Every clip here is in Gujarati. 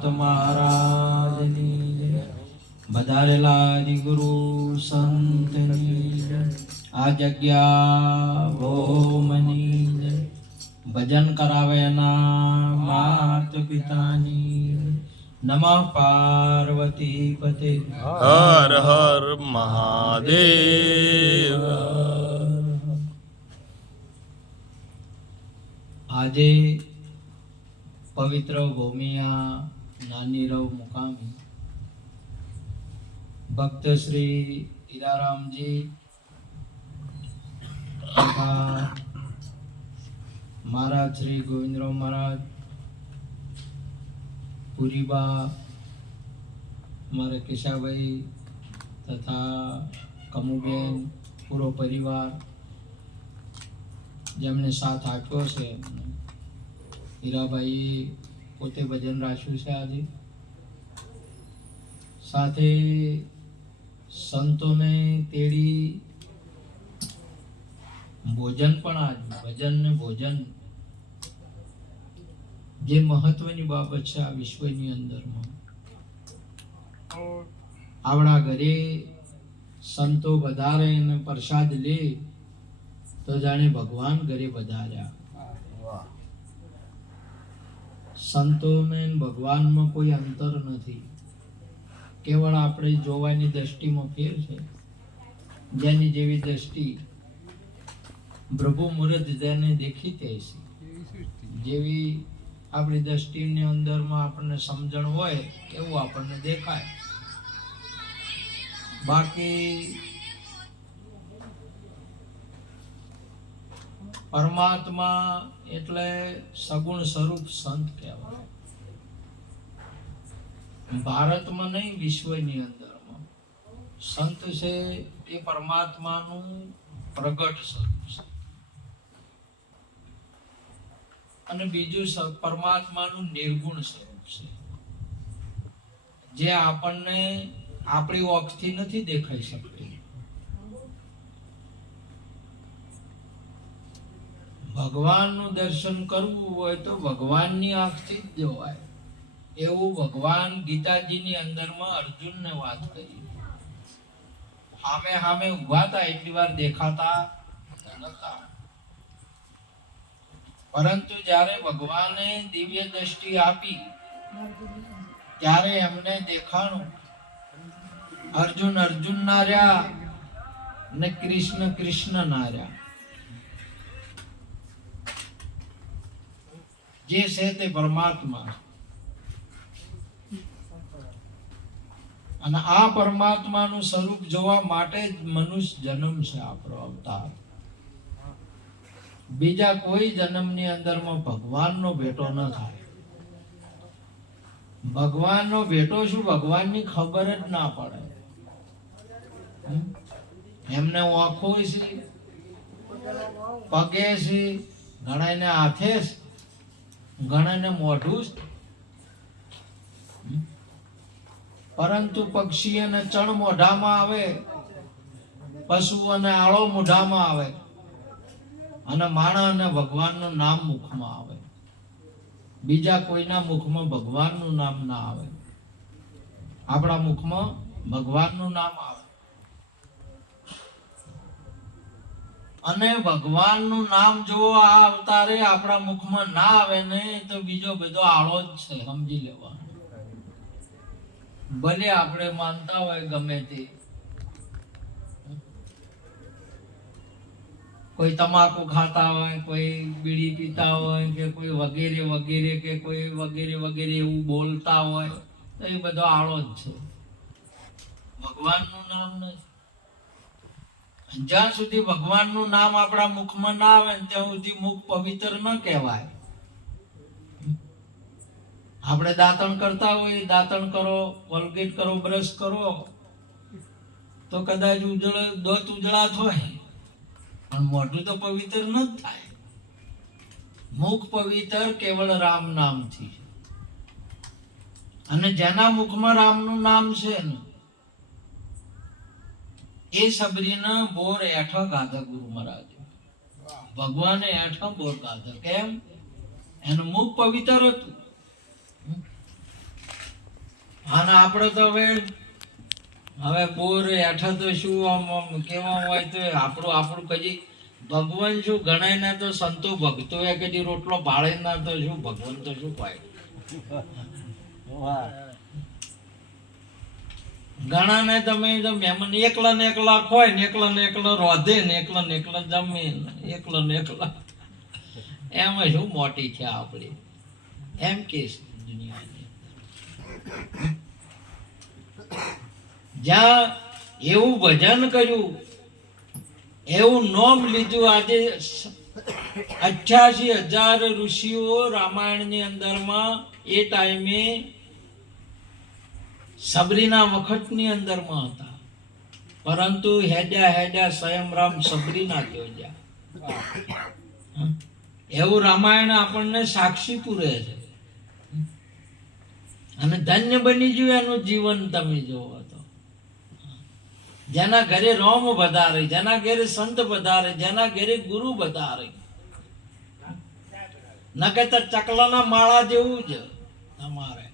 સંત મહારાજની જય. વધારેલા આદિગુરુ સંતની જય. આ જગ્યા ભોમની જય. ભજન કરાવે એના માત પિતાની જય. નમઃ પાર્વતી પતે. હર હર મહાદેવ. આજે પવિત્ર ભૂમિયા નાની રવ મુકામી ભક્ત શ્રી હીરારામજી તથા મહારાજ શ્રી ગોવિંદરાવ મહારાજ, પુરીબા, મારા કેશાભાઈ તથા કમુબેન, પૂરો પરિવાર જેમણે સાથ આપ્યો છે. હીરાભાઈએ પોતે ભજન રાખ્યું છે. આજે સાથે સંતોને તેડી ભોજન પણ આવ્યું. ભજન ને ભોજન જે મહત્વની બાબત છે આ વિશ્વની અંદરમાં. આપણા ઘરે સંતો વધારે અને પ્રસાદ લે તો જાણે ભગવાન ઘરે વધાર્યા. સંતોને ભગવાનમાં કોઈ અંતર નથી, કેવળ આપણે જોવાની દ્રષ્ટિમાં ફેર છે. જેની જેવી દ્રષ્ટિ પ્રભુ મુરદ જેને દેખી તે છે. જેવી આપણી દ્રષ્ટિની અંદરમાં આપણને સમજણ હોય એવું આપણને દેખાય. બાકી પરમાત્મા એટલે સગુણ સ્વરૂપ સંત કહેવાય. ભારતમાં નહીં, વિશ્વની અંદરમાં સંત છે એ પરમાત્માનું પ્રગટ સ્વરૂપ છે. અને બીજું પરમાત્માનું નિર્ગુણ સ્વરૂપ છે, જે આપણને આપણી ઓખથી નથી દેખાઈ શકતી. ભગવાનનું દર્શન કરવું હોય તો ભગવાનની આંખથી જ જોવાય. એવું ભગવાન ગીતાજીની અંદરમાં અર્જુનને વાત કરી. સામે સામે ઉભા હતા એટલી વાર દેખાતા નતા, પરંતુ જ્યારે ભગવાને દિવ્ય દ્રષ્ટિ આપી ત્યારે એમને દેખાણું. અર્જુન અર્જુન ના રહ્યા ને કૃષ્ણ કૃષ્ણ ના રહ્યા. જે છે તે પરમાત્મા. અને આ પરમાત્માનું સ્વરૂપ જોવા માટે જ મનુષ્ય જન્મ છે, આપણો અવતાર. બીજા કોઈ જન્મની અંદરમાં ભગવાનનો ભેટો ન થાય. ભગવાનનો ભેટો શું, ભગવાનની ખબર જ ના પડે. એમને આંખો છે, પગે છે, ઘણાને હાથે છે, ઘણાને મોઢું છે. પરંતુ પક્ષી અને ચણ મોઢામાં આવે, પશુ અને આળો મોઢામાં આવે, અને માણસ અને ભગવાનનું નામ મુખમાં આવે. બીજા કોઈના મુખમાં ભગવાનનું નામ ના આવે. આપણા મુખમાં ભગવાનનું નામ આવે. અને ભગવાનનું નામ જો આ અવતારે આપણા મુખમાં ના આવે ને તો બીજો બધો આળો જ છે, સમજી લેવાનું. ભલે આપણે માનતા હોય ગમે તે, કોઈ તમાકુ ખાતા હોય, કોઈ બીડી પીતા હોય, કે કોઈ વગેરે વગેરે, કે કોઈ વગેરે વગેરે એવું બોલતા હોય, તો એ બધો આળો જ છે, ભગવાનનું નામ નથી. જ્યાં સુધી ભગવાનનું નામ આપણા મુખમાં ના આવે ત્યાં સુધી મુખ પવિત્ર ન કહેવાય. આપણે દાંતણ કરતા હોય, દાંતણ કરો, કોલગેટ કરો, બ્રશ કરો તો કદાચ દોત ઉજળા થાય, પણ મોઢું તો પવિત્ર ન જ થાય. મુખ પવિત્ર કેવળ રામ નામથી. અને જેના મુખમાં રામનું નામ છે ને એ સબરીના બોર એઠો ગાધા ગુરુ મહારાજ. ભગવાને એઠો બોર ગાધા. કેમ? એનું મુખ પવિત્ર હતું. અને આપણે તો હવે બોર હેઠળ તો શું આમ કેવા હોય તો આપણું કદી ભગવાન શું ગણાય ના તો સંતો ભક્તો એ કદી રોટલો ભાળે ના તો શું ભગવાન તો શું પાય ઘણા ને તમે મહેમાન એકલા ને એકલા ખોય ને એકલા રોધે ને એકલા જમે ને એકલા એમાં શું મોટી છે આપણી એમ કે છે દુનિયાની જ્યાં એવું ભજન કર્યું એવું નોમ લીધું આજે 88,000 ઋષિઓ રામાયણની અંદરમાં એ ટાઈમે સબરીના વખતની અંદરમાં હતા, પરંતુ હેડ્યા સ્વયંરામ સબરીના જોયા. એવું રામાયણ આપણને સાક્ષી પૂરે છે. અને ધન્ય બની ગયું એનું જીવન તમે જોવો તો. જેના ઘરે રોમ વધારે, જેના ઘરે સંત વધારે, જેના ઘરે ગુરુ વધારે, નકે તો ચકલાના માળા જેવું જ તમારે.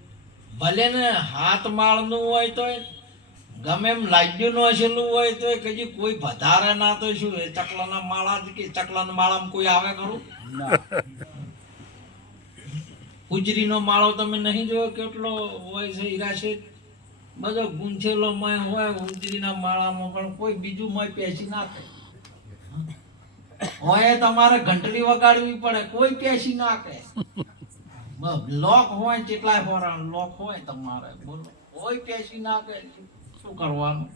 ભલે ને હાથ માળનું હોય તો ગમે એમ લાગ્યું ન હશેલું હોય તો કદી કોઈ વધારે ના તો શું એ ચકલાના માળા જ કે ચકલાના માળામાં કોઈ આવે ખરું? કુજરીનો માળો તમે નહીં જોયો કેટલો હોય છે, હીરાશે બધો ગૂંથેલો મય હોય કુજરીના માળામાં, પણ કોઈ બીજું મય પેસી નાખે હોય તમારે ઘંટડી વગાડવી પડે, કોઈ પેસી નાખે. લોક હોય કેટલાય હોરા લોક હોય તમારે, બોલો કોઈ પેસી નાખે, શું કરવાનું?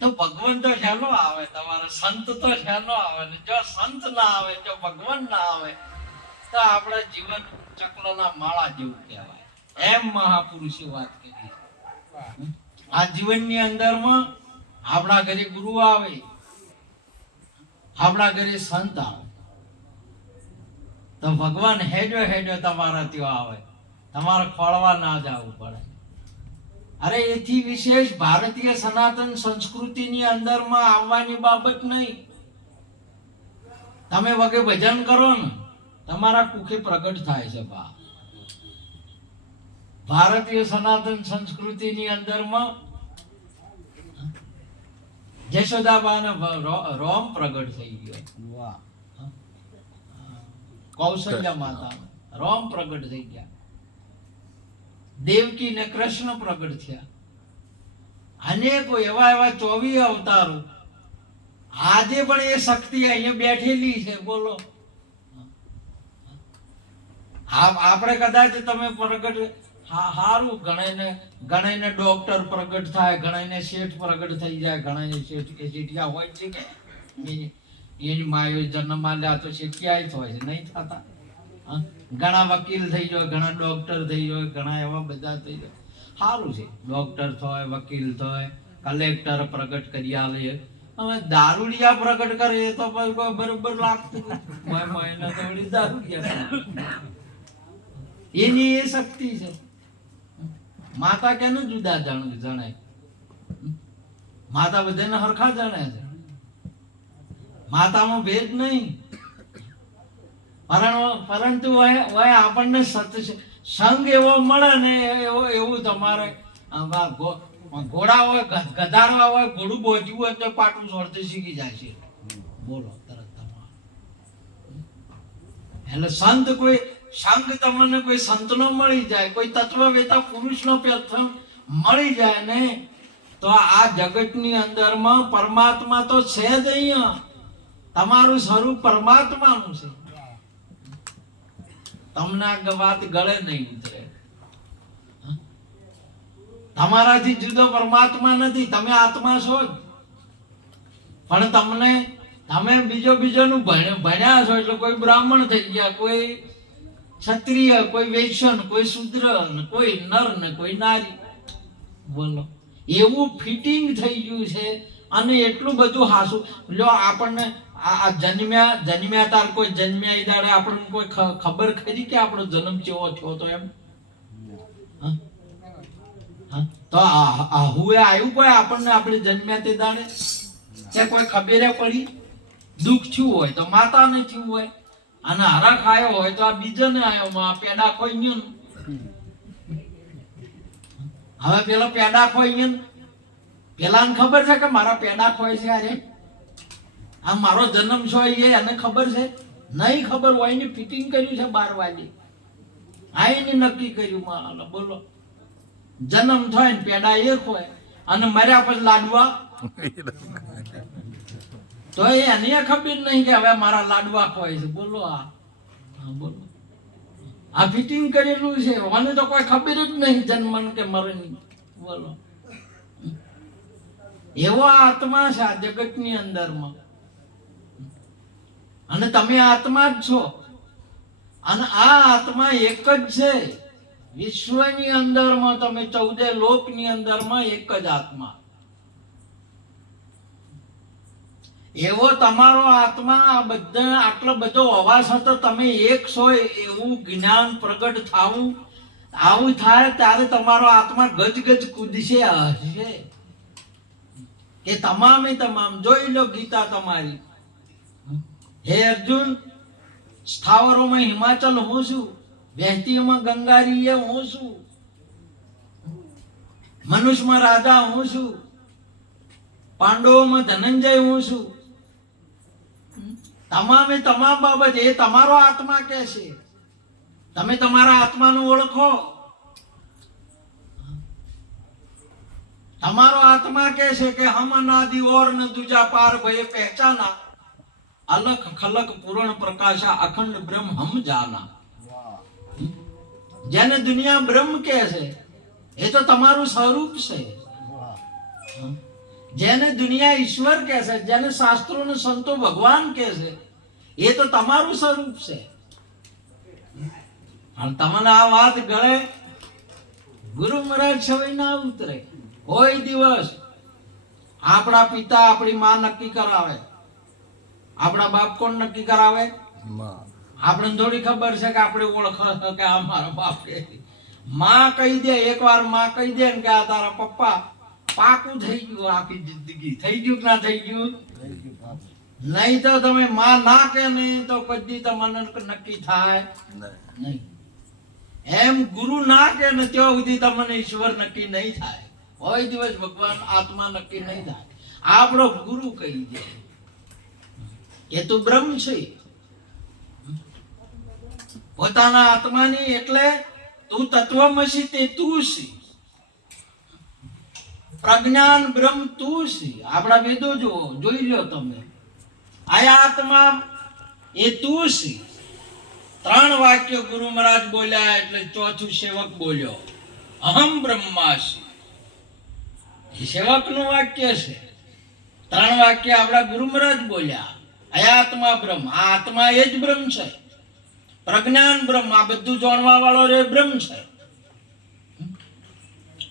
તો ભગવાન તો શેનો આવે તમારે, સંત તો શેનો આવે ને? જો સંત ના આવે, જો ભગવાન ના આવે તો આપણા જીવન ચક્રના માળા જેવું કહેવાય. એમ મહાપુરુષે વાત કરી. આ જીવનની અંદરમાં આપણા ઘરે ગુરુ આવે, આપણા ઘરે સંત આવે તો ભગવાન હેડ્યો તમારા ત્યાં આવે, તમારે ખોળવા ના જવું પડે. અરે એથી વિશેષ ભારતીય સનાતન સંસ્કૃતિની અંદરમાં આવવાની બાબત નહીં. તમે વગે ભજન કરો ને તમારા કુખે પ્રગટ થાય છે. ભારતીય સનાતન સંસ્કૃતિની અંદરમાં જશોદાબાને રોમ પ્રગટ થઈ ગયો, કૌશલ્યા માતા રોમ પ્રગટ થઈ ગયા, દેવકી ને કૃષ્ણ પ્રગટ થયા, અનેકો એવા 24 અવતારો. આજે પણ એ શક્તિ અહીંયા બેઠેલી છે. બોલો આપણે કદાચ તમે પ્રગટ હારું ગણાઈને ડોક્ટર પ્રગટ થાય, ગણાઈને શેઠ પ્રગટ થઈ જાય, ગણાઈને શેઠિયા હોય છે કે એની માયો જન્મ આલ્યા તો શેઠિયા હોય છે, નહીં થતા. ઘણા વકીલ થઈ જાય, ઘણા ડોક્ટર થઈ જાય, ઘણા એવા બધા થઈ જાય. સારું છે, ડોક્ટર થાય, વકીલ થાય, કલેક્ટર પ્રગટ કરી આલે. હવે દારૂડિયા પ્રગટ કરે એ તો બરોબર લાગતું દારૂડિયા એની એ શક્તિ છે. માતા કેનું જુદા જણાય? માતા બધાને હરખા જાણે છે, માતામાં ભેદ નહીં. પરંતુ આપણને સંગ એવો મળે ને એવું તમારે ઘોડા હોય, ગધાડા હોય, ઘોડું બોજ્યું હોય તો પાટું છોડતે શીખી જાય છે. બોલો તરત તમારે. એટલે સંત કોઈ સંગ તમને કોઈ સંતનો મળી જાય, કોઈ તત્વવેતા પુરુષનો પ્રથમ મળી જાય ને તો આ જગતની અંદરમાં પરમાત્મા તો છે જ. અહીંયા તમારું સ્વરૂપ પરમાત્માનું છે. તમને આ વાત ગળે નહીં ઉતરે. તમારાથી જુદો પરમાત્મા નથી, તમે આત્મા છો જ. પણ તમે બીજોનું ભણ્યા છો એટલે કોઈ બ્રાહ્મણ થઈ ગયા, કોઈ ક્ષત્રિય, કોઈ વૈશ્ય, કોઈ શૂદ્ર, કોઈ નર ને કોઈ નારી. બોલો એવું ફિટિંગ થઈ ગયું છે. અને એટલું બધું હાસું લો આપણને આ જન્મ્યા તાર કોઈ જન્મ્યા ઈદાડે આપણને કોઈ ખબર ખરી કે આપણો જન્મ કેવો થયો તો એમ? તો હુએ આવ્યું કોઈ આપણને આપણે જન્મ્યા તે દાડે કે કોઈ ખબરે પડી? દુઃખ થયું હોય તો માતાને થયું હોય, અને હરખ આવ્યો હોય તો આ બીજાને આવ્યો, પેડા કોઈ ન્યું. હવે પેલો પેડા ખોઈ પેલાને ખબર છે કે મારા પેડા ખોય છે અરે આ મારો જન્મ છો એ એને ખબર છે નહીં ખબર હોય એની ફિટિંગ કર્યું છે 12 વાગે આ એની નક્કી કર્યું મારા બોલો જન્મ થાય ને પેડા એક હોય અને મર્યા પછી લાડવા તો એને ખબર નહીં કે હવે મારા લાડવા ખોય છે બોલો આ બોલો આ ફિટિંગ કરેલું છે મને તો કોઈ ખબર જ નહીં જન્મન કે મરણ બોલો એવો આત્મા છે આ જગતની અંદરમાં અને તમે આત્મા જ છો અને આ આત્મા એક જ છે વિશ્વની અંદરમાં તમે 14 લોકની અંદરમાં એક જ આત્મા એવો તમારો આત્મા આ બધા આટલો બધો હોવા છતાં તમે એક છો એવું જ્ઞાન પ્રગટ થાવું આવું થાય ત્યારે તમારો આત્મા ગજગજ કૂદશે હશે કે તમામે તમામ જોઈ લો ગીતા તમારી હે અર્જુન સ્થાવરોમાં હિમાચલ હું છું વહેતીઓમાં ગંગારી એ હું છું મનુષ્યમાં રાજા હું છું પાંડવોમાં ધનંજય હું છું તમામે તમામ બાબત એ તમારો આત્મા કે છે તમે તમારા આત્માને ઓળખો તમારો આત્મા કે છે કે હમ અનાદિ ઓર ન દૂજા પાર ભય પહેચાના અલખ ખલક પૂર્ણ પ્રકાશા અખંડ બ્રહ્મ હમ જાના જેને દુનિયા બ્રહ્મ કે છે એ તો તમારું સ્વરૂપ છે જેને દુનિયા ઈશ્વર કે છે જેને શાસ્ત્રો ને સંતો ભગવાન કે છે એ તો તમારું સ્વરૂપ છે અને તમને આ વાત ગળે ગુરુ મહારાજ સવાય ના ઉતરે કોઈ દિવસ આપણા પિતા આપણી માં નક્કી કરાવે આપણા બાપ કોણ નક્કી કરાવે આપણે થોડી ખબર છે કે આપણે ઓળખ કે આ મારા બાપ છે માં કહી દે એકવાર માં કહી દે ને કે આ તારા પપ્પા પાકું થઈ ગયું આખી જિંદગી થઈ ગયું કે ના થઈ ગયું નહીં તો તમે માં ના કે નહીં તો કદી તમને નક્કી થાય નહીં એમ ગુરુ ના કે ને ત્યાં સુધી તમને ઈશ્વર નક્કી નહીં થાય કોઈ દિવસ ભગવાન આત્મા નક્કી નહીં થાય આપણો ગુરુ કહી દે એ તો બ્રહ્મ છે પોતાના આત્માની એટલે તું તત્વમસી તે તું છે પ્રજ્ઞાન બ્રહ્મ તું છે આપણા વેદો જોઈ લો તમે આયા આત્મા એ તું છે 3 વાક્યો ગુરુ મહારાજ બોલ્યા એટલે ચોથું સેવક બોલ્યો અહમ બ્રહ્માસી એ સેવકનું વાક્ય છે 3 વાક્ય આપણા ગુરુ મહારાજ બોલ્યા આયા આત્મા બ્રહ્મ આ આત્મા એ જ બ્રહ્મ છે પ્રજ્ઞાન બ્રહ્મ આ બધું જાણવા વાળો રે બ્રહ્મ છે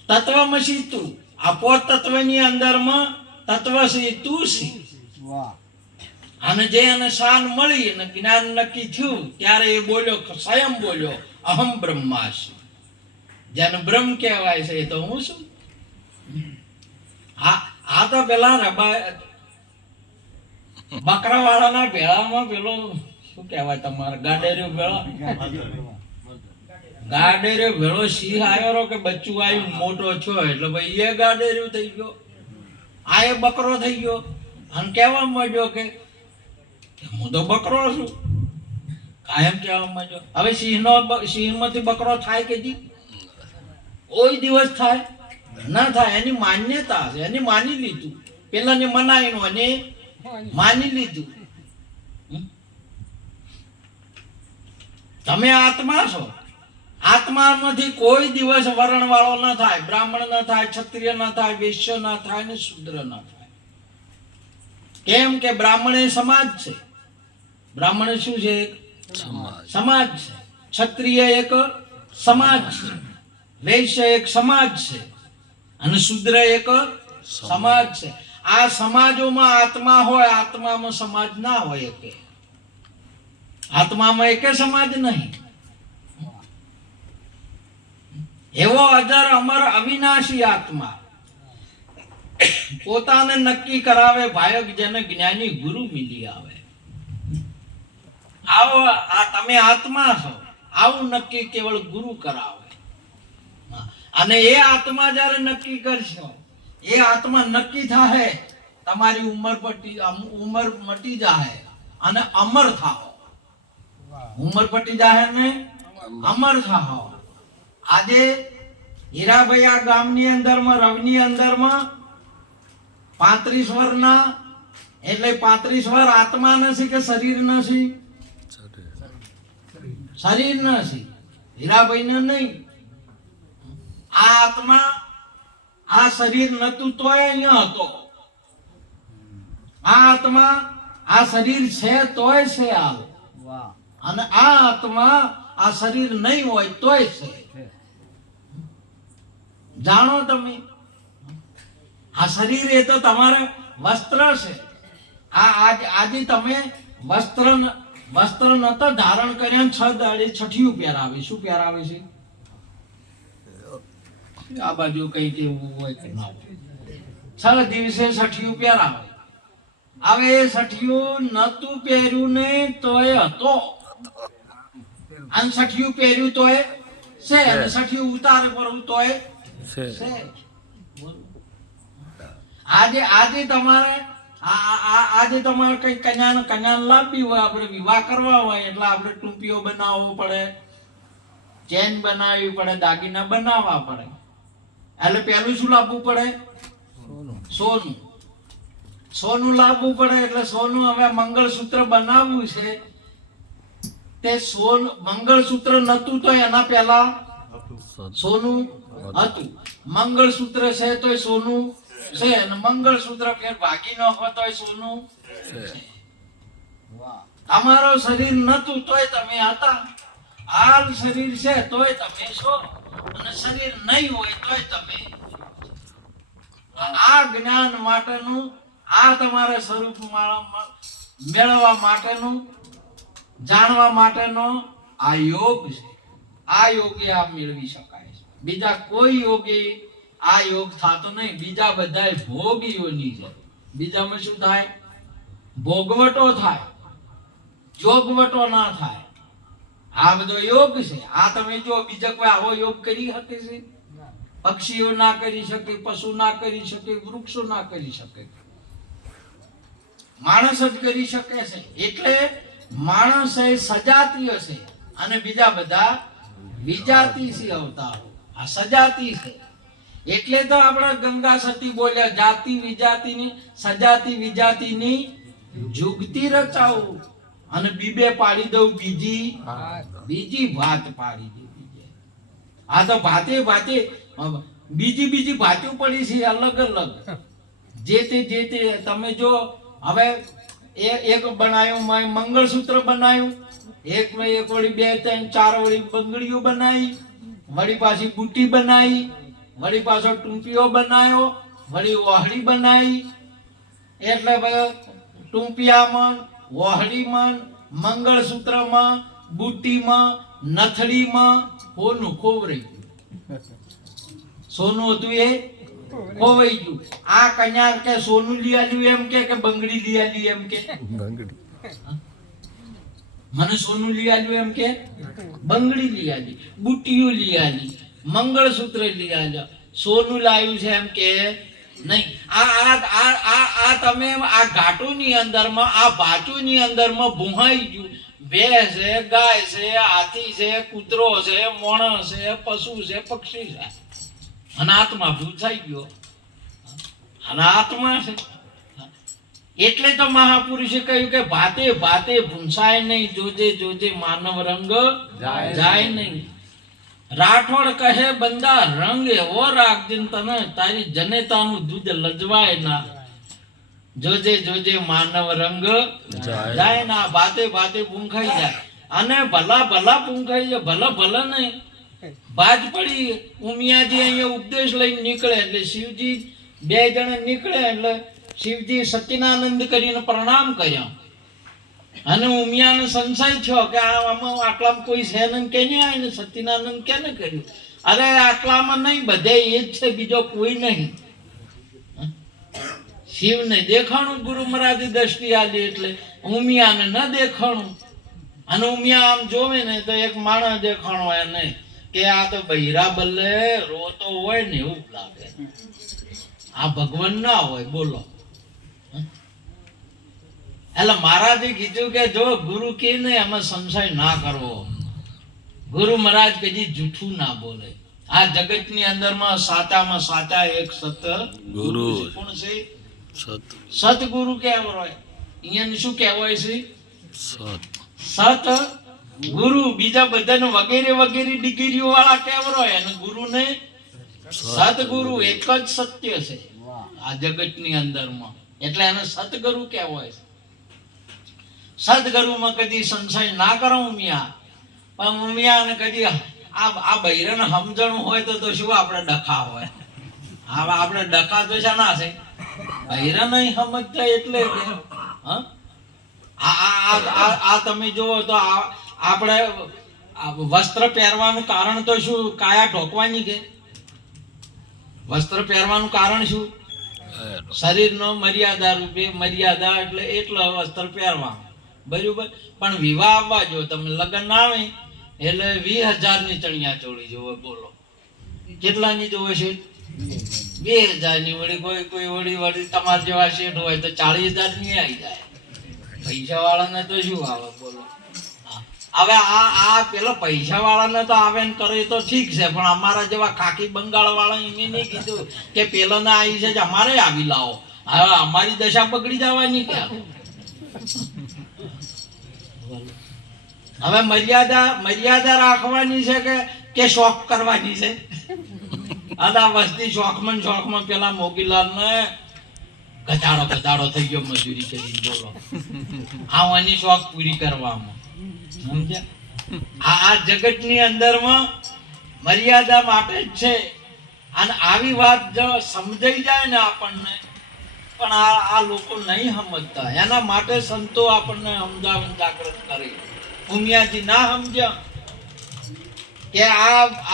તત્વમસી તું આ પોત તત્વની અંદરમાં તત્વ છે તું છે અને જે એને શાન મળી અને જ્ઞાન નક્કી થયું ત્યારે એ બોલ્યો સ્વયં બોલ્યો અહમ બ્રહ્માસી જેને બ્રહ્મ કહેવાય છે એ તો હું છું આ તો પેલા બકરા વાળાના ભેળામાં પેલો શું કહેવાય તમારે ગાડેર્યો ભેળો સિંહ આવ્યો કે બચ્ચું આવ્યું મોટો થયો એટલે ભાઈ એ ગાડેર્યું થઈ ગયો આ એ બકરો થઈ ગયો અને કહેવા માંડ્યો કે હું તો બકરો છું કાયમ કહેવા માંડ્યો હવે સિંહમાંથી બકરો થાય કે કોઈ દિવસ થાય ના થાય એની માન્યતા છે એને માની લીધું પેલાને મનાયું અને માની લીધું તમે આત્મા છો આત્મામાંથી કોઈ દિવસ વર્ણ વાળો ન થાય બ્રાહ્મણ ન થાય ક્ષત્રિય ન થાય વૈશ્ય ન થાય ને શૂદ્ર ન થાય કેમ કે બ્રાહ્મણ એ સમાજ છે બ્રાહ્મણ શું છે સમાજ છે ક્ષત્રિય એક સમાજ છે વૈશ્ય એક સમાજ છે અને શૂદ્ર એક સમાજ છે આ સમાજોમાં આત્મા હોય આત્મામાં સમાજ ના હોય કે આત્મામાં એકે સમાજ નહીં એવો અજર અમર અવિનાશી આત્મા પોતાને નક્કી કરાવે ભાયક જેને જ્ઞાની ગુરુ મિલી આવે આવો આ તમે આત્મા છો આવું નક્કી કેવળ ગુરુ કરાવે અને એ આત્મા જ્યારે નક્કી કરશો, એ આત્મા નક્કી થાય, તમારી ઉંમર મટી જાય અને અમર થાઓ. ઉંમર પટી જાય ને અમર થાઓ. આજે હીરાભાઈ આ ગામની અંદરમાં, રવની અંદરમાં 35 વર્ષના, એટલે 35 વર્ષ આત્મા નથી કે શરીર નથી? શરીર નથી. હીરાભાઈ ને નહીં. આ આત્મા, આ શરીર નતું તોય અહીંયા હતો. આ આત્મા, આ શરીર છે તોય છે હાલ. અને આ આત્મા, આ શરીર નહીં હોય તોય છે. જાણો તમે, આ શરીર એ તો તમારે વસ્ત્ર છે. આજે તમે વસ્ત્ર નતો ધારણ કર્યા, 6 દાડે છઠિયું પહેરાવે. શું પહેરાવે છે? આ બાજુ કઈ કેવું હોય કે ના હોય, 6 દિવસે છઠિયું પહેરાવે. હવે એ છઠિયું નતું પહેર્યું ને તોય હતો, અને છઠિયું પહેર્યું તોય છે, અને છઠિયું ઉતાર કરવું તોય છે. આજે તમારે આજે તમારે કઈ કન્યા લાવવી હોય, આપણે વિવાહ કરવા હોય, એટલે આપણે ટૂંપીઓ બનાવવો પડે, ચેન બનાવવી પડે, દાગીના બનાવવા પડે. એટલે પેલું શું લાવવું પડે? સોનું. સોનું લાવવું પડે. એટલે સોનું, હવે મંગળસૂત્ર બનાવવું છે, તે મંગળસૂત્ર નતું તો એના પહેલા સોનું હતું. મંગળસૂત્ર છે તોય સોનું છે, અને મંગળસૂત્ર ફેર ભાગી ન હોય તોય સોનું છે. તમારો શરીર નતું તોય તમે હતા. હાલ શરીર છે તોય તમે છો, અને શરીર નહીં હોય તોય તમે. આ જ્ઞાન માટેનું, આ તમારા સ્વરૂપ મેળવવા માટેનું, જાણવા માટેનો આ યોગ છે. આ યોગે આ મેળવી શકાય છે. બીજા કોઈ યોગે આ યોગ થતો નહીં. બીજા બધા ભોગીઓની છે. બીજામાં શું થાય? ભોગવટો થાય, જોગવટો ના થાય. આ બધો યોગ છે. આ તમે જો બીજા કોઈ આવો યોગ કરી શકે છે? પક્ષીઓ ના કરી શકે, પશુ ના કરી શકે, વૃક્ષો ના કરી શકે, માણસ જ કરી શકે છે. એટલે માણસ એ સજાતીય છે, અને બીજા બધા વિજાતી છે અવતારો. આ સજાતી છે. એટલે તો આપણે ગંગા સતી બોલ્યા, જાતિ વિજાતિની, સજાતી વિજાતિની જુગતી રચાવું, અને બીબે પાડી દઉં બીજી ભાત પાડી દઉં. આ તો ભાતે બીજી ભાતીઓ પડી છે, અલગ અલગ. જે તે તમે જો, હવે એક બનાવ્યું મંગળસૂત્ર બનાવ્યું, એક વળી 2 3 4 વળી બંગડીઓ બનાવી, વળી પાછી બુટ્ટી બનાવી, વળી પાછો ટૂંપીઓ બનાવ્યો, વળી ઓહળી બનાવી. એટલે ટૂંપિયામાં, ઓહળીમાં, મંગળસૂત્રમાં, બુટ્ટીમાં, નથડીમાં સોનું ખોવરાઈ ગયું. સોનું હતું એ ખોવાઈ ગયું. આ કન્યા કે સોનું લઈ આવ્યું એમ કે બંગડી લઈ આવ્યું એમ કે? મને સોનું લઈ આવ્યું એમ કે? બંગડી લઈ આવી, બુટ્ટીઓ લઈ આવી, મંગળસૂત્ર લઈ આવ્યા. સોનું લાવ્યું છે એમ કે નહીં. આ તમે આ ઘાટોની અંદરમાં, આ ભાચુની અંદરમાં ભૂહાઈ ગયું. ભેંસ છે, ગાય છે, હાથી છે, કૂતરો છે, માણસ છે, પશુ છે, પક્ષી છે, અને આત્મા ભૂસાઈ ગયો. અને આત્મા છે. એટલે તો મહાપુરુષે કહ્યું કે ભાતે ભૂંસાય નહીં, જોજે માનવ રંગ જાય નહીં. રાઠોડ કહે બંદા રંગ એવો રાખજે તને, તારી જનેતાનું દૂધ લજવાય ના. જોજે માનવ રંગ જાય ના. ભાતે પૂંખાઈ જાય, અને ભલા પૂંખાઈ જાય. ભલા નહીં. બાજ પડી, ઉમિયાજી અહીંયા ઉપદેશ લઈને નીકળે, એટલે શિવજી 2 જણા નીકળે, એટલે શિવજી સચિનાનંદ કરીને પ્રણામ કર્યા. અને ઉમિયાને સંશય થયો કે આમાં આટલામાં કોઈ છે ને કેને આવીને સચિનાનંદ કેને કર્યું? અરે આટલામાં નહીં, બધે એ જ છે, બીજો કોઈ નહીં. શિવને દેખાણું ગુરુ મહારાજે દ્રષ્ટિ આલી, એટલે ઉમિયાને ન દેખાણું. અને ઉમિયા આમ જોવે ને તો એક માણસ દેખાણો એને, કે આ તો બૈરા બલ્લે રોતો હોય ને એવું લાગે. આ ભગવાન ના હોય, બોલો. એટલે મહારાજે કીધું કે જો ગુરુ કે ને એમાં સંશય ના કરવો. ગુરુ મહારાજ કદી જૂઠું ના બોલે. આ જગત ની અંદર માં સાચા એક સત ગુરુ છે. કોણ છે? સતગુરુ કહેવાય. અહીંયા શું કહેવાય છે? સત ગુરુ. બીજા બધાને વગેરે ડિગ્રીઓ વાળા કહેવાય અને ગુરુને સતગુરુ. એક જ સત્ય છે આ જગત ની અંદર માં, એટલે એને સતગુરુ કહેવાય છે. સદગુરુમાં કદી સંશય ના કરો ઉમિયા. પણ ઉમિયાને કદી આ બૈરાને સમજણ હોય તો શું આપણે ડખા હોય? આપણે ડખા તો છે ના છે, બૈરા નહીં સમજતા એટલે કે આ તમે જુઓ તો આપણે વસ્ત્ર પહેરવાનું કારણ તો શું? કાયા ઢોકવાની કે વસ્ત્ર પહેરવાનું કારણ શું? શરીરનો મર્યાદા રૂપે મર્યાદા એટલે વસ્ત્ર પહેરવાનું, બરોબર. પણ વિવાહ આવવા જો તમે લગ્ન આવે એટલે 20,000 ની ચણિયા ચોળી જોવે. બોલો કેટલાની જોવે છે? 2,000 ની. વળી કોઈ વળી તમારા જેવા શેઠ હોય તો 40,000 ની આવી જાય. પૈસા વાળાને તો શું આવે? બોલો. હવે આ પેલો પૈસા વાળાને તો આવે ને કરે તો ઠીક છે, પણ અમારા જેવા ખાકી બંગાળ વાળા એમને નહીં કીધું કે પેલો ના આવી છે અમારે આવી લાવો. હવે અમારી દશા પકડી જવાની કે હવે મર્યાદા રાખવાની છે કે શોખ કરવાની છે? અને આ વસ્તી શોખમાં પેલા મોગીલાલ ને ગધાડો થઈ ગયો મજૂરી કરી. બોલો આવાની શોખ પૂરી કરવામાં. સમજ્યા? આ જગત ની અંદર માં મર્યાદા માટે જ છે. અને આવી વાત જો સમજાઈ જાય ને આપણને, પણ આ લોકો નહીં સમજતા. એના માટે સંતો આપણને સમજાવન જાગૃત કરે. ઉમિયાજી ના સમજ્યા કે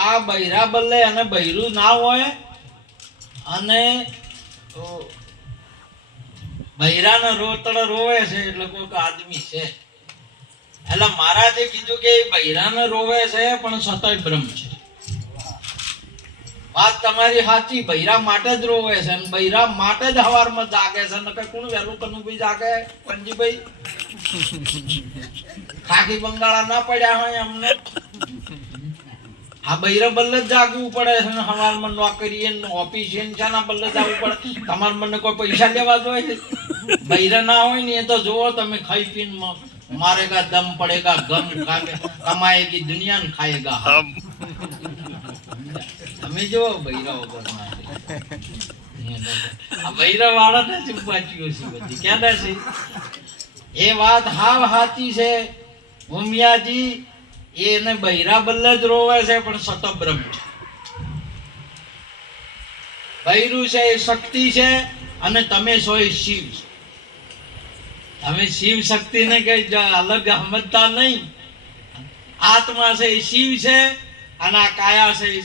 આ બૈરા બલ્લે અને બૈરું ના હોય અને બૈરાને રોતડ રોવે છે એટલે કોઈક આદમી છે. એટલે મહારાજે કીધું કે બૈરાને રોવે છે પણ સતય બ્રહ્મ છે. વાત તમારી સાચી. બૈરા માટે જ રોવે છે અને બૈરા માટે જ હવારમાં જાગે છે. નકર કોણ વહેલું કનુભાઈ જાગે? પંજીભાઈ ખાકી બંગાળા ના પડ્યા હોય અમને. આ બૈરા બલ્લે જ જાગવું પડે છે ને હવારમાં નોકરી ઓફિસ શાના બલ્લે જવું પડે? તમારે મને કોઈ પૈસા લેવા જોઈએ? બૈરા ના હોય ને એ તો જુઓ તમે, ખાઈ પીને મારેગા દમ પડેગા ગમ કમાएगी दुनिया न खाएगा हम. તમે જો બૈરા વગર આ બૈરા વાળા ને ચુપાચીઓ છે બધી ક્યાં છે? એ વાત હાવ સાચી છે ઉમિયાજી. એને બૈરા બલ્લે જ રોવે છે પણ સતબ્રહ્મ છે. બૈરું છે એ શક્તિ છે અને તમે છો એ શિવ છો. તમે શિવ શક્તિ ને કઈ અલગ સમજતા નહીં. આત્મા છે એ શિવ છે અને આ કાયા છે એ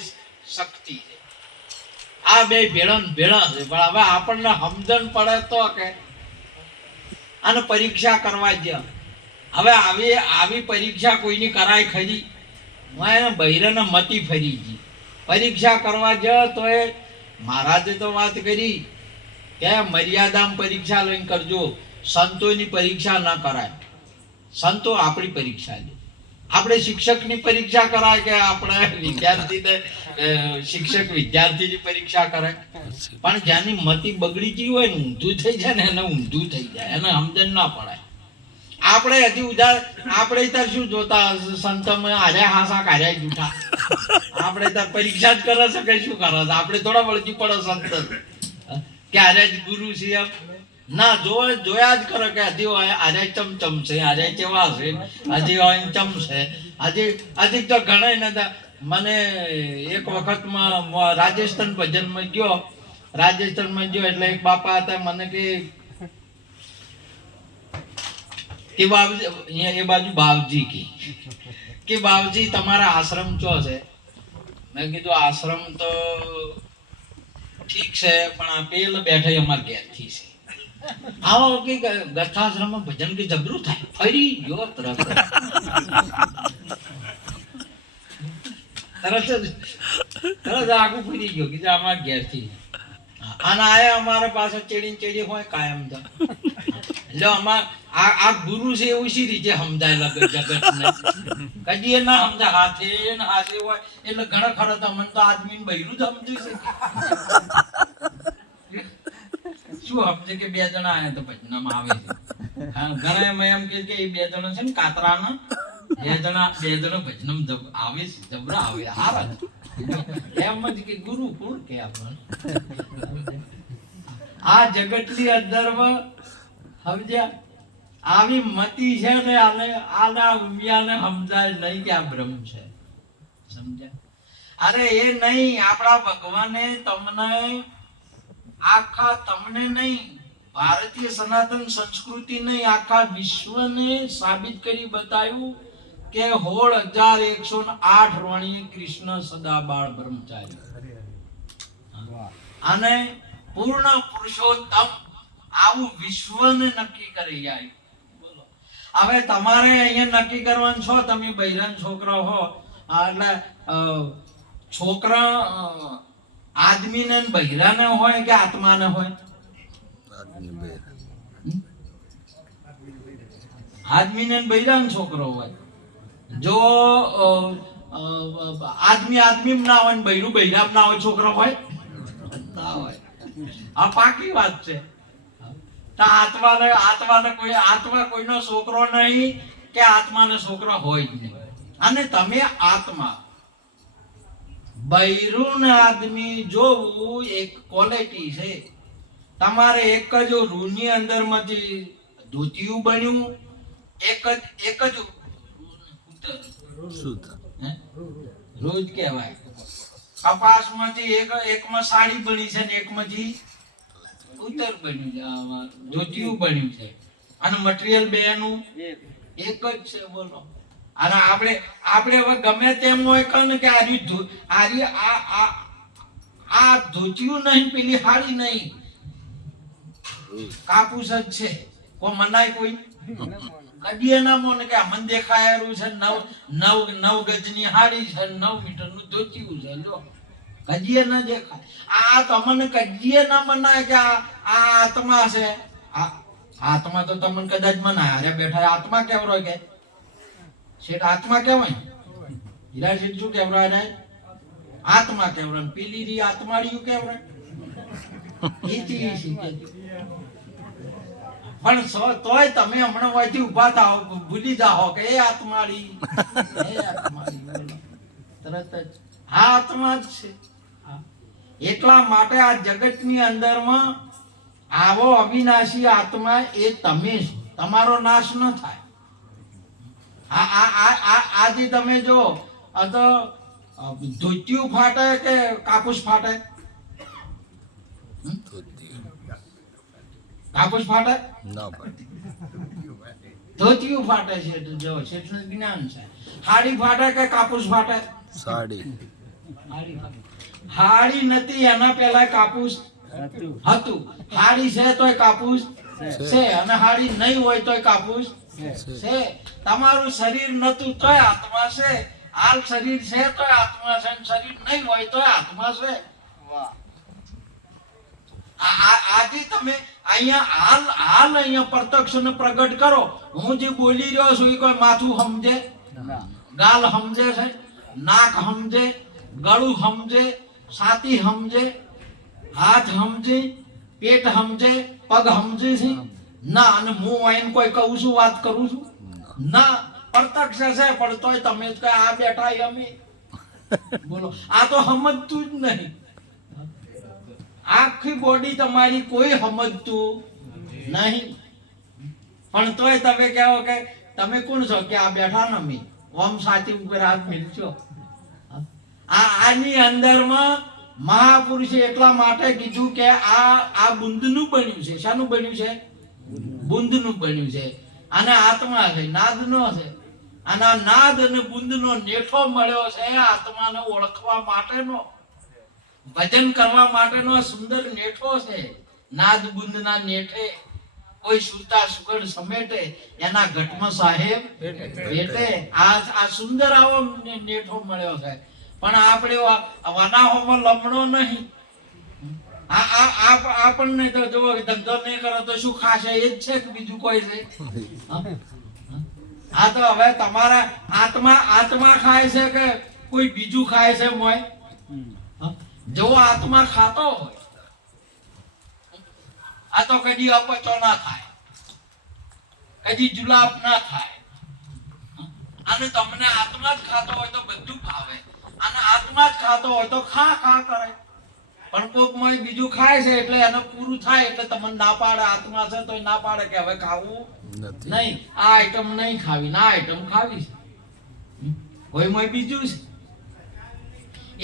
શક્તિ છે. આ બે ભેળા છે. પણ હવે આપણને સમજણ પડે તો કે આને પરીક્ષા કરવા જ. હવે આવી પરીક્ષા કોઈની કરાય ખરી? એને બૈરાને મતી ફરી ગઈ. પરીક્ષા કરવા જ તો એ મહારાજે તો વાત કરી કે મર્યાદામાં પરીક્ષા લઈને કરજો. સંતોની પરીક્ષા ના કરાય. સંતો આપણી પરીક્ષા લે. આપણે શિક્ષકની પરીક્ષા કરાય કે આપણે વિદ્યાર્થીને શિક્ષક વિદ્યાર્થીની પરીક્ષા કરે? પણ જ્યાંની મતિ બગડી ગઈ હોય ને, ઊંધું થઈ જાય ને, એને ઊંધું થઈ જાય, એને સમજણ ના પડાય. આપણે હજી આપણે ત્યાં શું જોતા સંતોમાં હાર્યા હાસા કાઢ્યા જૂઠા. આપણે ત્યાં પરીક્ષા જ કરે છે કે શું કરે છે? આપણે થોડા વળગી પડે સંત કે હાર્યા જ ગુરુ છે એમ ના જોયા જ કરો કે હજી હારે ચમચમ છે, હારે કેવા છે, હજી હોય ચમ છે. હજી તો ઘણા નતા. મને એક વખતમાં રાજસ્થાન ભજનમાં ગયો એટલે એક બાપા હતા મને કે બાબજી એ બાજુ બાવજી કે બાવજી તમારા આશ્રમ ચો છે? મેં કીધું આશ્રમ તો ઠીક છે પણ આ પેલ બેઠા અમાર ઘેરથી છે. આવો કે ગથાશ્રમમાં ભજન કે જબરું થાય. ફરી ગયો તરત તરત આગું ફરી ગયો કે આમાં ઘેરથી અને આયા અમારા પાસે ચેડી હોય કાયમ તો એટલે આ ગુરુ છે એવું સી રીતે સમજાય જગતને કદી એ ના સમજાય હાથે ને હાથે હોય એટલે ઘણા ખરા તમને તો આદમી બૈરું જ સમજ્યું છે શું સમજે કે બે જણા આયા તો ભજનામાં આવે છે ઘણા એમ કે એ બે જણા છે ને કાતરાના બે જણા ભજનમ આવે છે જબરા આવે હારા એમ જ કે ગુરુ કોણ કે આપણને આ જગતની અંદરમાં સમજ્યા આવી મતી છે ને આના ઉમિયાને સમજાય નહીં કે આ બ્રહ્મ છે સમજ્યા અરે એ નહીં આપણા ભગવાને તમને નહીં ભારતીય સનાતન સંસ્કૃતિ નહીં આખા વિશ્વને સાબિત કરી બતાવ્યું કે 16,108 વાણીએ કૃષ્ણ સદાબાળ બ્રહ્મચારી અને પૂર્ણ પુરુષોત્તમ આવું વિશ્વને નક્કી કરી જાય. બોલો હવે તમારે અહીંયા નક્કી કરવાનું છો તમે બૈરાન છોકરા હો એટલે છોકરા આદમીને બૈરાને હોય કે આત્માને હોય? આદમીને બૈરાન છોકરો હોય. જો આદમી ના હોય બૈરું બૈરામ ના હોય છોકરો હોય ના હોય. આ પાકી વાત છે. આત્મા કોઈનો છોકરો નહીં કે આત્માનો છોકરો હોય જ નહીં. અને તમે આત્મા બૈરું ને આદમી જોવું એક ક્વોલિટી છે. તમારે એક જ રૂની અંદર માંથી ધોતિયું બન્યું એક જ રોજ કહેવાય. કપાસમાંથી એકમાં સાડી બની છે ને એકમાંથી ઉત્તર બન્યું છે ધોતિયું બન્યું છે અને મટીરીયલ બેનું એક જ છે. બોલો અને આપણે હવે ગમે તેમ હોય કે આ ધોતિયું નહીં પેલી હાડી નહીં કાપુસ જ છે. કોઈ મનાય કોઈ કદી ના મોને કે મન દેખાયેલું છે 9 ગજની હાડી છે 9 મીટરનું ધોતિયું છે. લો કદી ના દેખાય. આ તમને કદી ના મનાય કે આ આત્મા છે. આત્મા તો તમને કદાચ મનાય. અરે બેઠા આત્મા કેવરો કે શેઠ આત્મા કેવાય? હીરા શેઠ શું કેવરાય? આત્મા કેવરાય. પેલી રી આત્માડીયું કેવરાય. પણ તોય તમે હમણાં હોયથી ઉભા થાઓ ભૂલી જાઓ કે એ આત્માડી તરત જ આ આત્મા જ છે. એટલા માટે આ જગતની અંદરમાં આવો અવિનાશી આત્મા એ તમે છો. તમારો નાશ ન થાય. આજે તમે જો તો ધોતિયું ફાટે કે કાપુસ ફાટે? કાપુસ ફાટે ના ફાટે. ધોતિયું ફાટે છે. જો શેઠનું જ્ઞાન છે. હાડી ફાટે કે કાપુસ ફાટે? સાડી. હાડી નથી એના પહેલા કાપુસ હતું. હાડી છે તોય કાપુસ છે અને હાડી નહીં હોય તોય કાપુસ છે. તમારું શરીર નતું તોય આત્મા છે. હાલ શરીર છે તોય આત્મા છે. શરીર નહીં હોય તોય આત્મા છે. આજે તમે અહીંયા પ્રત્યક્ષ ને પ્રગટ કરો. હું જે બોલી રહ્યો છું એ કોઈ માથું સમજે? ગાલ સમજે છે? નાક સમજે? ગળું સમજે? છાતી સમજે? હાથ સમજે? પેટ સમજે? પગ સમજે છે? ના. અને હું આઈને કોઈ કહું છું વાત કરું છું ના. પ્રત્યક્ષ છે પણ તોય તમે આ બેઠા અમે બોલો આ તો સમજતું જ નહીં. આખી બોડી તમારી કોઈ સમજતું નહીં પણ તોય તમે કહો કે તમે કોણ છો કે આ બેઠા ને અમે ઓમ સાચી ઉપર હાથ મિલશો. આની અંદરમાં મહાપુરુષે એટલા માટે કીધું કે આ બુંદનું બન્યું છે. શાનું બન્યું છે? બુંદનું બન્યું છે. અને આત્મા છે નાદનો છે. અને આ નાદ અને બુંદનો નેઠો મળ્યો છે આત્માને ઓળખવા માટેનો, ભજન કરવા માટેનો સુંદર નેઠો છે. નાદ બુંદના નેઠે કોઈ સુતા સુગડ સમેટે એના ઘટમાં સાહેબ બેઠે. આ સુંદર આવો નેઠો મળ્યો છે. પણ આપણે વનાહોમાં લમણો નહીં. આપણને તો જો ધંધો નહીં કરો તો શું ખાશે એ જ છે કે બીજું કોઈ છે? આ તો હવે તમારા આત્મા ખાય છે કે કોઈ બીજું ખાય છે મોય? જો આત્મા ખાતો હોય આ તો કદી અપચો ના થાય, કદી જુલાબ ના થાય. અને તમને આત્મા જ ખાતો હોય તો બધું ભાવે, અને આત્મા જ ખાતો હોય તો ખા કરે. પણ કોક મોય બીજું ખાય છે એટલે એને પૂરું થાય એટલે તમને ના પાડે. આત્મા છે તો ના પાડે કે હવે ખાવું નહીં, આ આઈટમ નહીં ખાવી, ના આઈટમ ખાવી છે. કોઈ મોય બીજું છે.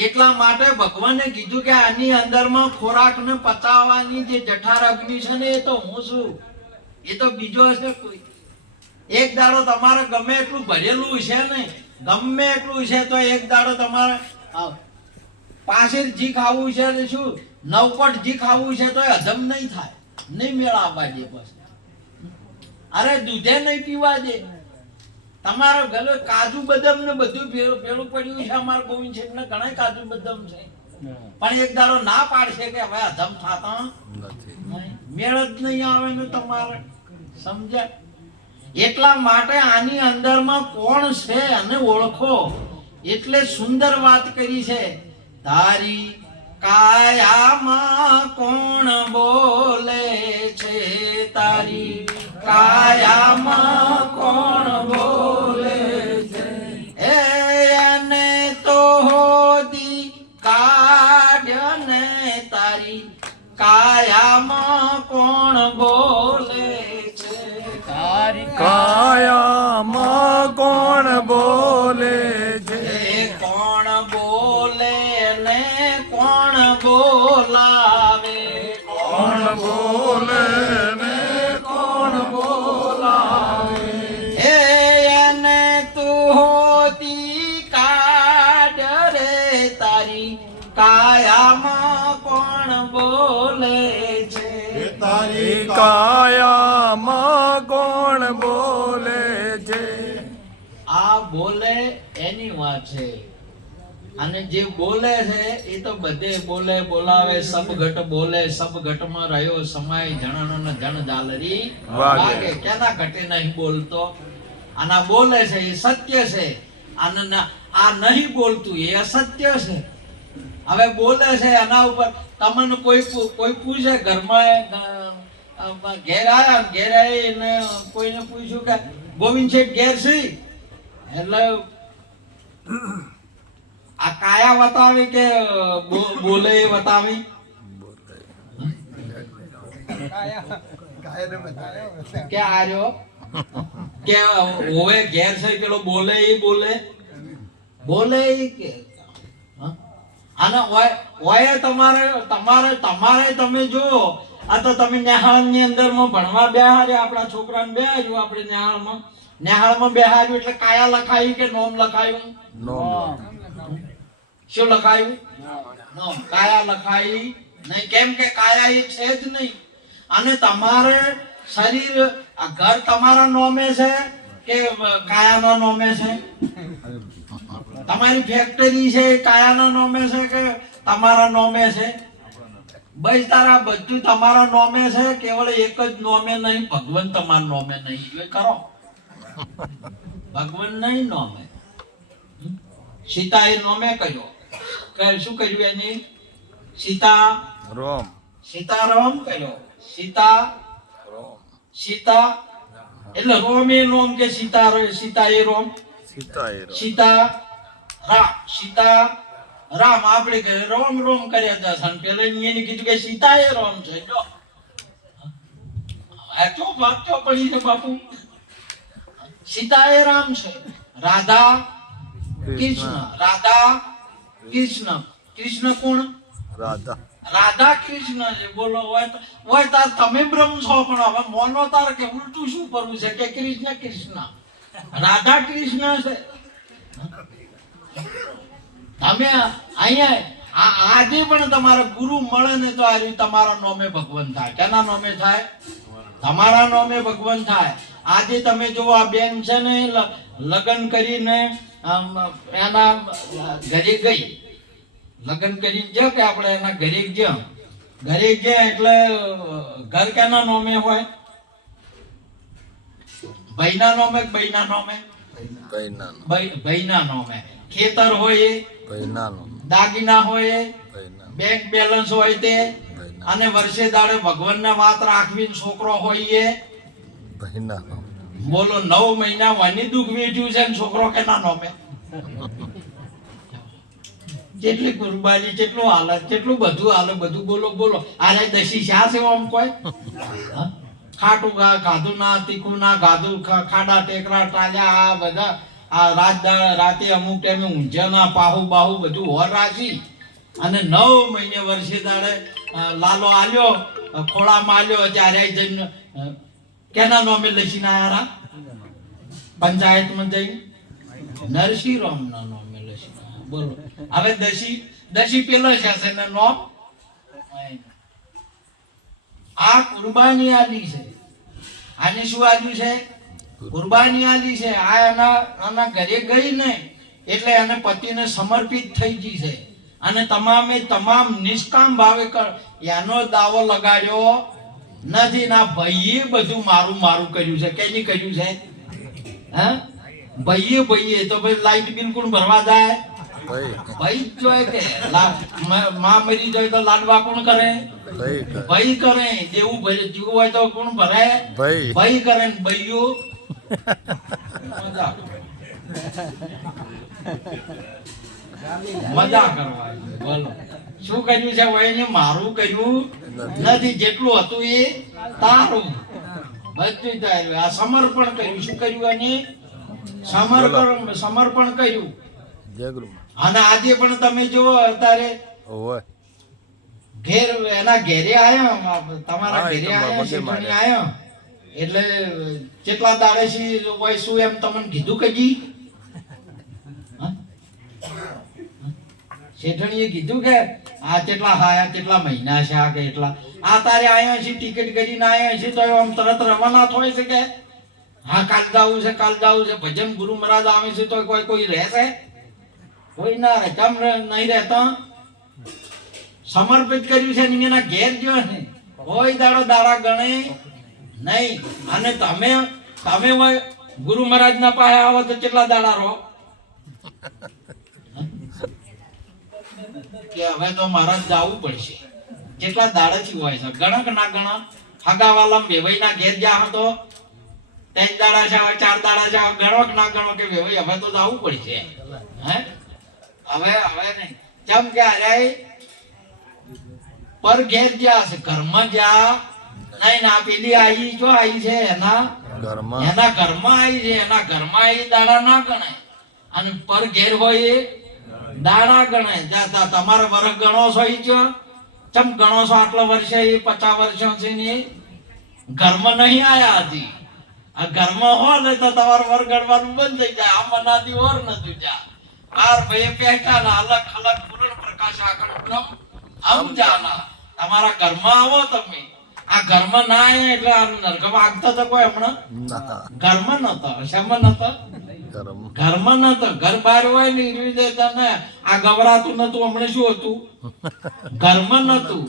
એટલા માટે ભગવાને કીધું કે આની અંદરમાં ખોરાકને પચાવવાની જે જઠાર અગ્નિ છે ને એ તો હું છું, એ તો બીજો છે કોઈ. એક દાડો તમારે ગમે એટલું ભરેલું છે ને, ગમે એટલું છે તો એક દાડો તમારે પાછળ જી ખાવું છે ને શું નવપટ જી ખાવું છે તો હજમ નહીં થાય, નહીં મેળ આવવા દે. પછી અરે દૂધે નહીં પીવા દે. તમારા ઘરે કાજુ બદામ ને બધું ભેળું પડ્યું છે. અમારા ગોવિંદ છે ને ઘણા કાજુ બદામ છે, પણ એક દાડો ના પાડશે કે હવે હજમ થતા મેળ જ નહીં આવે ને તમારે. સમજ્યા? એટલા માટે આની અંદરમાં કોણ છે અને ઓળખો. એટલે સુંદર વાત કરી છે. તારી કાયામાં કોણ બોલે છે, તારી કાયામાં કોણ બોલે છે, એને તો હોદી કાઢ્યો ને. તારી કાયામાં કોણ બોલે છે, તારી કાયામાં કોણ બોલે છે, કોણ બોલે ને કોણ બોલાવે, કોણ બોલે ને કોણ બોલાવે, એને તું હોતી કાઢ રે. તારી કાયામાં કોણ બોલે છે, તારી કાયામાં કોણ બોલે છે. આ બોલે એની વાત છે. અને જે બોલે છે એ તો બધે બોલે બોલાવે. સબ ઘટ બોલે સબ ઘટમાં રહ્યો સમાય, જણનો ને જણ જાલરી વાગે. કેના ઘટે નહીં બોલતો? આના બોલે છે એ સત્ય છે, અને આ નહીં બોલતું એ અસત્ય છે. હવે બોલે છે એના ઉપર તમને કોઈ પૂછે ઘરમાં ઘેર આવીને કોઈને પૂછ્યું કે ગોવિંદ શેઠ ઘેર છે, એટલે આ કાયા બતાવી કે બોલે બતાવી? કે આર્યો કે હોવે ઘેર છે પેલો બોલે એ બોલે એ કે. અને ઓય તમારે તમે જો આ તો તમે નેહાળની અંદરમાં ભણવા બેહાર્યા, આપણા છોકરાને બેહાર્યું, આપણે નેહાળમાં બેહાર્યું એટલે કાયા લખાયું કે નોમ લખાયું? શું લખાયું? નોમ. કાયા લખાઈ નહીં. કેમ કે કાયા એ છે જ નહીં. અને તમારે શરીર ઘર તમારા નોમે છે કે કાયાના નોમે છે? તમારી ફેક્ટરી છે કાયાના નોમે છે કે તમારા નોમે છે? બસ તારા બધું તમારા નોમે છે, કેવળ એક જ નોમે નહીં, ભગવાન તમારા નોમે નહીં. એ કરો ભગવાન નહીં નોમે. સીતા એ નોમે કર્યો. શું કર્યું એની? સીતારામ કર્યો. સીતા એટલે રોમ એ નોમ કે સીતા એ રોમ? સીતા રામ આપણે કે રોમ કર્યા હતા. સન પેલા એને કીધું કે સીતા એ રોમ છે. જો આચો વાક્યો પડી છે બાપુ. સીતા એ રામ છે. રાધા કૃષ્ણ. કૃષ્ણ કોણ? રાધા કૃષ્ણ છે. બોલો હોય તાર તમે બ્રહ્મ છો, પણ હવે મોનો તાર કે ઉલટું શું કરવું છે કે કૃષ્ણ રાધા કૃષ્ણ છે. તમે અહીંયા આજે પણ તમારા ગુરુ મળે ને તો આ તમારા નોમે ભગવાન થાય. કેના નોમે થાય? તમારા નોમે ભગવાન થાય. આજે તમે જો આ બેન છે ને લગ્ન કરીને એના ઘરે ગઈ, લગ્ન કરીને જ કે આપણે એના ઘરે ગયા એટલે ઘર કેના નામે હોય? ભાઈના નામે કે ભાઈના નામે? ભાઈના નામે. ખેતર હોય એ, દાગીના હોય એ, બેંક બેલેન્સ હોય તે, અને વર્ષે દાડે ભગવાનને વાત રાખવી છોકરો હોય એ. બોલો 9 મહિના વાની દુઃખ વેઠ્યું છે ને છોકરો કેના નામે? જેટલી કુરબાની, જેટલું હાલત, કેટલું બધું હાલે, બધું બોલો. આરે દશી શા છે આમ કોઈ? ખાટું ખાધું ના, તીખું ના ખાધું, ખાડા ટેકરા ટાલ્યા, આ બધા આ રાતે અમુક ટાઈમે ઊંઝા ના પાહુ બાહુ બધું હોર રાખી અને 9 મહિને વર્ષે દાડે લાલો આલ્યો, ખોળામાં આલ્યો, ત્યારે જઈને કેના નામે લસીને આયા? પંચાયતમાં જઈ નરસિંહ રામ ના નામે લસીને આયા. બોલો હવે દશી પેલો છે ને નામ? આ કુરબાની આલી છે. આને શું આલ્યું છે? કુરબાની આલી છે. આ એના ઘરે ગઈ ને એટલે એને પતિને સમર્પિત થઈ ગઈ છે અને તમામ નિષ્કામ ભાવે એનો દાવો લગાડ્યો નથી. ના ભાઈએ બધું મારું કર્યું છે. કેની કર્યું છે? હા, ભાઈએ તો ભાઈ લાઈટ બિલ કોણ ભરવા જાય? ભાઈ જોય કે માં મરી જાય તો લાડવા કોણ કરે? ભાઈ કરે. દેવું જીવું હોય તો કોણ ભરે? ભાઈ કરે. ભાઈઓ મજા કરવા. બોલો શું કર્યું છે? ભાઈ મારું કર્યું નથી. જેટલું હતું એ તારું બધું તારું. આ સમર્પણ કર્યું. શું કર્યું? એને સમર્પણ કર્યું. અને આજે પણ તમે જો અત્યારે ઘેર એના ઘેરે આયા, તમારા ઘેરે આયા, શેઠણી આયા એટલે કેટલા દાડેથી હોય શું એમ તમને કીધું કે જી? શેઠણીએ કીધું કે આ કેટલા હાયા, કેટલા મહિના છે, આ કે એટલા આ તારે આયા છે, ટિકિટ કરીને આયા છે, તો આમ તરત રવાના થાય છે કે હા કાલ જાવું છે, ભજન ગુરુ મહારાજ આવે છે તો કોઈ રહેશે? કોઈ ના રહે. કેમ નહીં રહેતા? સમર્પિત કર્યું છે. એના ઘેર જો ને કોઈ દાડા ગણે નહીં. અને તમે ગુરુ મહારાજ ના પાસે આવો તો કેટલા દાડા રહો? કે હવે તો મહારાજ જવું પડશે. કેટલા દાડાથી હોય છે? ગણક ના ગણ? હગાવાલા વેવાઈ ના ઘેર જા હતો 3 દાડા છે, 4 દાડા છે, ગણો કે ના ગણો કે વેવાઈ હવે તો જવું પડશે? હે હવે નહીં. જેમ કે અરે પર ઘેર જ્યાં છે, ઘરમાં જ્યાં નહીં. ના પેલી આવી જો આવી છે એના ઘરમાં આવી છે, એના ઘરમાં આવી દાડા ના ગણાય. અને પર ઘેર હોય એ દાડા ગણાય. તમારે વર્ષ ગણો છો ઈ જો ચમ ગણો છો? આટલા વર્ષે એ 50 વર્ષો છે ને ઘરમાં નહીં આયા હતી. આ ઘરમાં હોય ને તો તમારું વર ગણવાનું બંધ થઈ જાય. આ મનાદી ઓર નતું જા બાર ભાઈ પહેચાના અલગ અલગ પૂર્ણ પ્રકાશ આખંડ બ્રહ્મ હમ જાના. તમારા ઘરમાં આવો તમે. આ ઘરમાં ના આવે એટલે આ નરકમાં આગતા તો કોઈ હમણાં ઘરમાં નતો. શામાં નતો? ઘરમાં નતો. ઘર બહાર હોય ને એવી રીતે આ ગવરાતું નતું. હમણાં શું હતું? ઘરમાં નતું.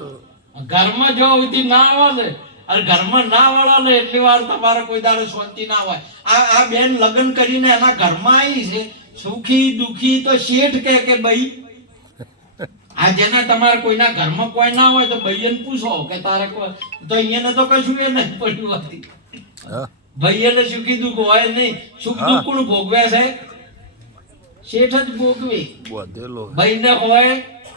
ઘરમાં જો સુધી ના આવે અને ઘરમાં ના વળો ને એટલી વાર તમારે કોઈ દાડે શાંતિ ના હોય. આ બેન લગ્ન કરીને એના ઘરમાં આવી છે, સુખી દુખી તો શેઠ કે ભાઈ. આ જેને તમારે કોઈના ઘરમાં કોઈ ના હોય તો ભાઈને પૂછો કે તારે તો અહીંયા તો કશું એ નહીં પડ્યું હતી. ભાઈને સુખી દુઃખ હોય નહીં. સુખ દુઃખ કોણ ભોગવે છે? શેઠ જ ભોગવે. ભાઈને હોય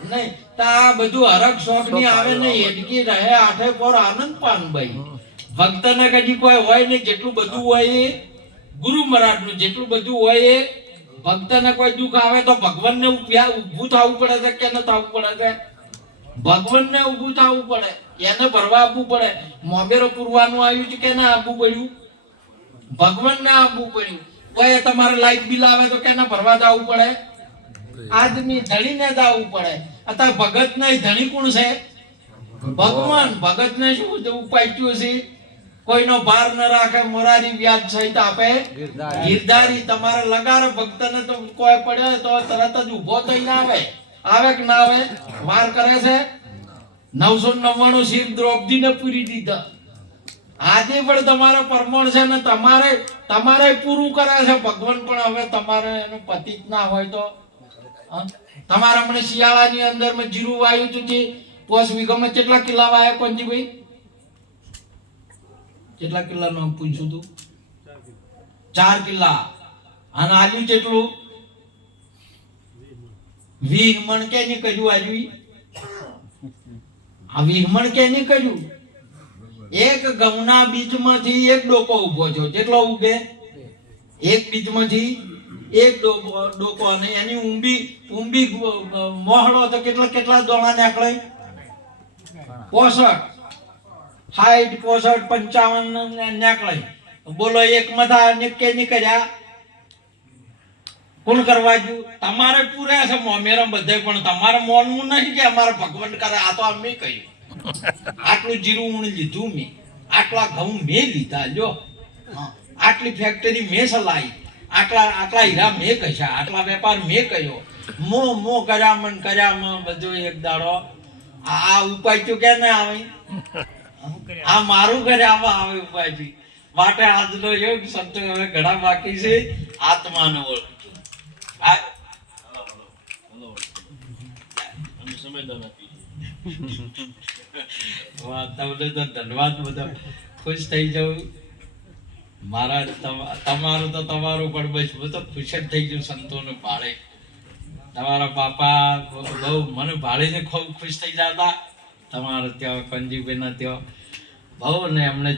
નહીં. તો આ બધું હરક શોખ ની આવે નહીં. એડકી રહે આઠે પર આનંદ પાન ભાઈ. ભક્ત ને કદી કોઈ હોય નહીં. જેટલું બધું હોય એ ગુરુ મહારાજ નું, જેટલું બધું હોય એ ભક્ત ને કોઈ દુઃખ આવે તો ભગવાન ને ઉભું થવું પડે છે કે ન થવું પડે છે? ભગવાન ને ઉભું થવું પડે. એને ભરવા આપવું પડે. મોબેરો પૂરવાનું આવ્યું છે કે ના આપવું પડ્યું? ભગવાન ને આપવું પડ્યું. કોઈ તમારે લાઈટ બિલ આવે તો કેના ભરવા જવું પડે? આદમી ધણી ને જવું પડે. અત્યારે ભગત ને ધણી કોણ છે? ભગવાન. ભગત ને શું ઉપાડ્યું છે? કોઈનો ભાર ન રાખે, મોરારી વ્યાજ સહિત આપે ગિરધારી. તમારે લગારે ભક્તને તો કોઈ પડ્યો તો તરત જ ઊભો થઈને આવે કે ના આવે? વાર કરે છે. 999 શિર દ્રૌપદીને પૂરી દીધા. આજે પણ તમારે પરમણ છે ને તમારે પૂરું કરે છે ભગવાન. પણ હવે તમારે એનો પતિ જ ના હોય તો તમારે હમણાં શિયાળાની અંદર મેં જીરું વાયું હતું, જે 5 વીઘામાં કેટલા કિલ્લા વાયા કોનજીભાઈ? કેટલા કિલ્લા નું પૂછ્યું તું? 4 કિલ્લા. અને આલ્યું કેટલું? 20 મણ કે ની કર્યું આલ્યું? આ 20 મણ કે ની કર્યું? એક ઘઉંના બીજમાંથી એક ડોકો ઉભો થયો. કેટલો ઉગે? એક બીજમાંથી એક ડોકો. અને એની ઊંબી મોહળો તો કેટલા દોણા નીકળે? 65, 60, 55 નીકળે. બોલો એક મથા કે ની કર્યા? કોણ કરવા ગયું? તમારે પૂર્યા છે મોમેરા બધે, પણ તમારે મોનવું નહીં કે અમારે ભગવાન કરે. આ તો અમે કહ્યું આટલું જીરું ઊણ લીધું મેં, આટલા ઘઉં મેં લીધા, લ્યો આટલી ફેક્ટરી મેં ચલાવી, આટલા હીરા મેં કશ્યા, આટલા વેપાર મેં કર્યો, મો કર્યા બધું એક દાડો. આ ઉપાય તો કે ના આવે? આ મારું ઘરે આવે ઉપાય થી. માટે આજનો યોગ સંતો હવે ઘણા બાકી છે. આત્માનો ઓળખ તમને તો ધન્યવાદ. બધા ખુશ થઈ જાઉં. મારા તમારું તો તમારું, પણ બસ હું તો ખુશ જ થઈ ગયું સંતોને ભાળે. તમારા બાપા બહુ મને ભાળીને ખૂબ ખુશ થઈ જતા. તમારે ત્યાં કંજીભાઈ ના ત્યાં બહુ ને એમને